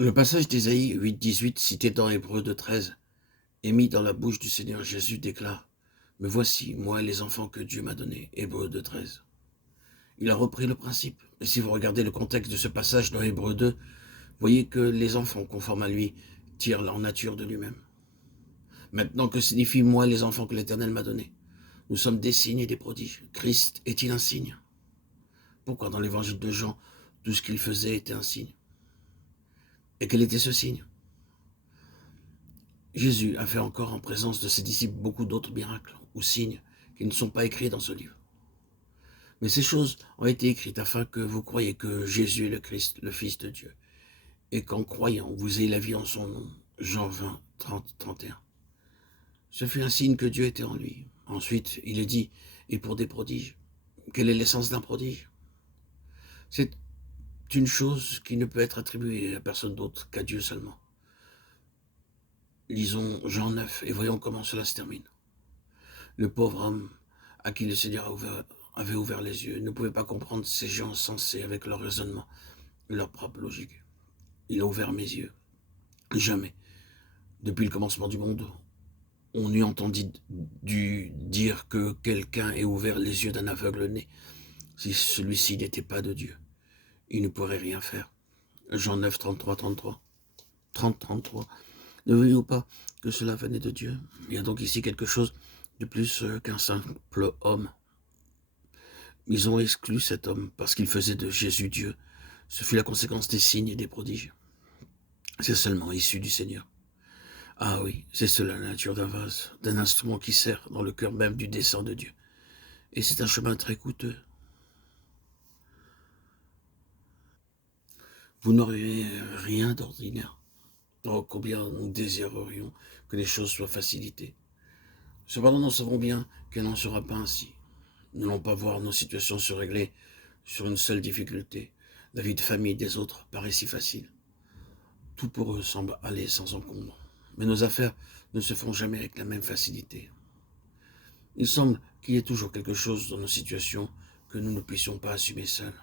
Le passage d'Ésaïe 8,18, cité dans Hébreux 2,13, et mis dans la bouche du Seigneur Jésus déclare « Me voici, moi et les enfants que Dieu m'a donnés » Hébreux 2,13. Il a repris le principe. Et si vous regardez le contexte de ce passage dans Hébreux 2, voyez que les enfants conformes à lui tirent leur nature de lui-même. Maintenant, que signifie « moi et les enfants que l'Éternel m'a donnés » Nous sommes des signes et des prodiges. Christ est-il un signe? Pourquoi dans l'évangile de Jean, tout ce qu'il faisait était un signe? Et quel était ce signe? Jésus a fait encore en présence de ses disciples beaucoup d'autres miracles ou signes qui ne sont pas écrits dans ce livre. Mais ces choses ont été écrites afin que vous croyiez que Jésus est le Christ, le Fils de Dieu, et qu'en croyant, vous ayez la vie en son nom. Jean 20, 30, 31. Ce fut un signe que Dieu était en lui. Ensuite, il est dit, et pour des prodiges. Quelle est l'essence d'un prodige? C'est une chose qui ne peut être attribuée à personne d'autre qu'à Dieu seulement. Lisons Jean 9 et voyons comment cela se termine. Le pauvre homme à qui le Seigneur avait ouvert les yeux ne pouvait pas comprendre ces gens sensés avec leur raisonnement, leur propre logique. Il a ouvert mes yeux. Jamais, depuis le commencement du monde, on eût entendu dire que quelqu'un ait ouvert les yeux d'un aveugle-né. Si celui-ci n'était pas de Dieu, il ne pourrait rien faire. Jean 9, 33, 33. 30, 33. Ne voyez-vous pas que cela venait de Dieu? Il y a donc ici quelque chose de plus qu'un simple homme. Ils ont exclu cet homme parce qu'il faisait de Jésus Dieu. Ce fut la conséquence des signes et des prodiges. C'est seulement issu du Seigneur. Ah oui, c'est cela la nature d'un vase, d'un instrument qui sert dans le cœur même du dessein de Dieu. Et c'est un chemin très coûteux. Vous n'auriez rien d'ordinaire. Oh, combien nous désirerions que les choses soient facilitées. Cependant, nous savons bien qu'elle n'en sera pas ainsi. Nous n'allons pas voir nos situations se régler sur une seule difficulté. La vie de famille des autres paraît si facile. Tout pour eux semble aller sans encombre. Mais nos affaires ne se font jamais avec la même facilité. Il semble qu'il y ait toujours quelque chose dans nos situations que nous ne puissions pas assumer seuls.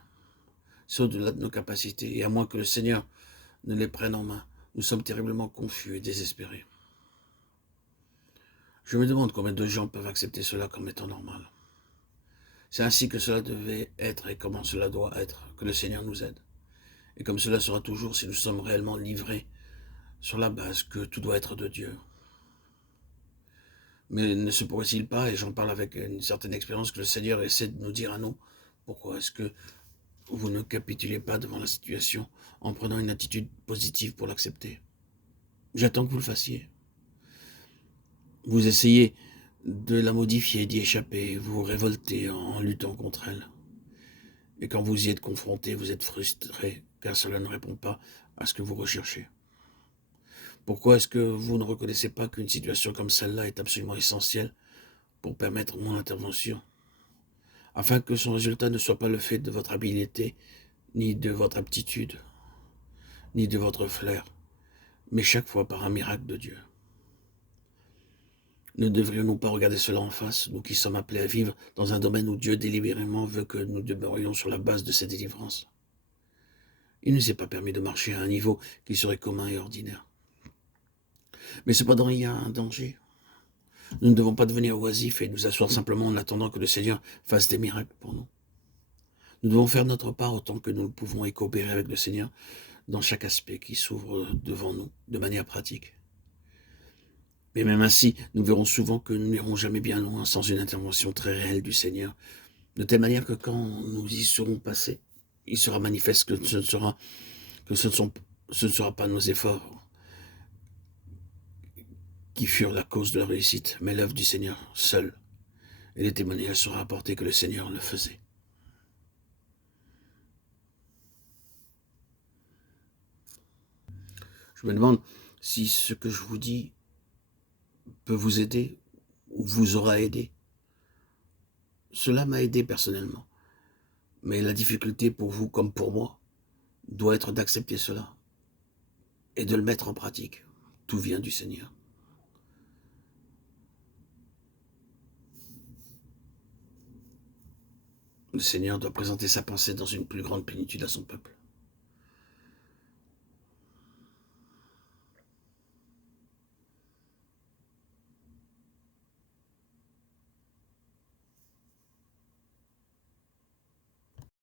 C'est au-delà de nos capacités, et à moins que le Seigneur ne les prenne en main, nous sommes terriblement confus et désespérés. Je me demande combien de gens peuvent accepter cela comme étant normal. C'est ainsi que cela devait être et comment cela doit être, que le Seigneur nous aide. Et comme cela sera toujours si nous sommes réellement livrés sur la base que tout doit être de Dieu. Mais ne se pourrait-il pas, et j'en parle avec une certaine expérience, que le Seigneur essaie de nous dire à nous, pourquoi est-ce que vous ne capitulez pas devant la situation en prenant une attitude positive pour l'accepter? J'attends que vous le fassiez. Vous essayez de la modifier, d'y échapper, vous vous révoltez en luttant contre elle. Et quand vous y êtes confronté, vous êtes frustré, car cela ne répond pas à ce que vous recherchez. Pourquoi est-ce que vous ne reconnaissez pas qu'une situation comme celle-là est absolument essentielle pour permettre mon intervention, afin que son résultat ne soit pas le fait de votre habileté, ni de votre aptitude, ni de votre flair, mais chaque fois par un miracle de Dieu? Ne devrions-nous pas regarder cela en face, nous qui sommes appelés à vivre dans un domaine où Dieu délibérément veut que nous demeurions sur la base de sa délivrance? Il ne s'est pas permis de marcher à un niveau qui serait commun et ordinaire. Mais cependant, il y a un danger. Nous ne devons pas devenir oisifs et nous asseoir simplement en attendant que le Seigneur fasse des miracles pour nous. Nous devons faire notre part autant que nous le pouvons et coopérer avec le Seigneur dans chaque aspect qui s'ouvre devant nous de manière pratique. Mais même ainsi, nous verrons souvent que nous n'irons jamais bien loin sans une intervention très réelle du Seigneur, de telle manière que quand nous y serons passés, il sera manifeste que ce ne sera pas nos efforts qui furent la cause de la réussite, mais l'œuvre du Seigneur seul. Et les témoignages seront apportés que le Seigneur le faisait. Je me demande si ce que je vous dis peut vous aider ou vous aura aidé. Cela m'a aidé personnellement. Mais la difficulté pour vous comme pour moi doit être d'accepter cela et de le mettre en pratique. Tout vient du Seigneur. Le Seigneur doit présenter sa pensée dans une plus grande plénitude à son peuple.